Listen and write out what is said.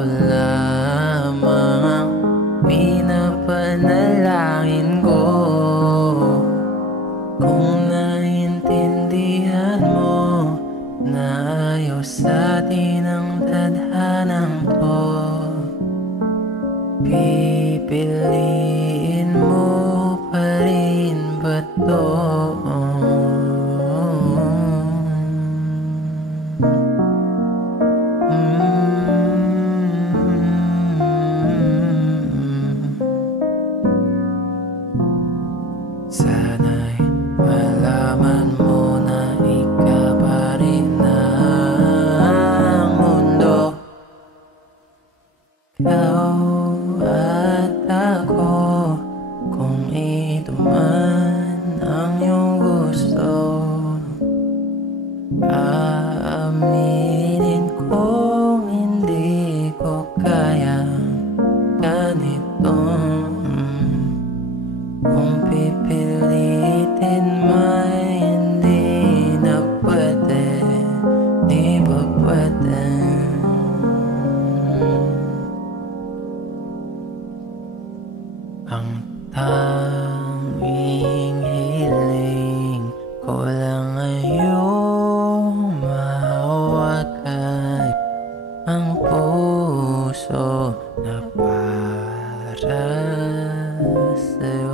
ikaw lamang ang pinapanalangin ko. Kung naiintindihan mo na ayaw sa atin ang tadhanang to, pipiliin mo pa rin ba to? Sana'y malaman mo na ikaw pa rin ang mundo. Ikaw at ako, kung ito man ang iyong gusto, aaminin kong hindi ko kayang ganitong. Kung pipilitin may hindi na pwede, di ba pwede? Ang tanging hiling ko lang ay iyong mahawakan ang puso na para sa'yo.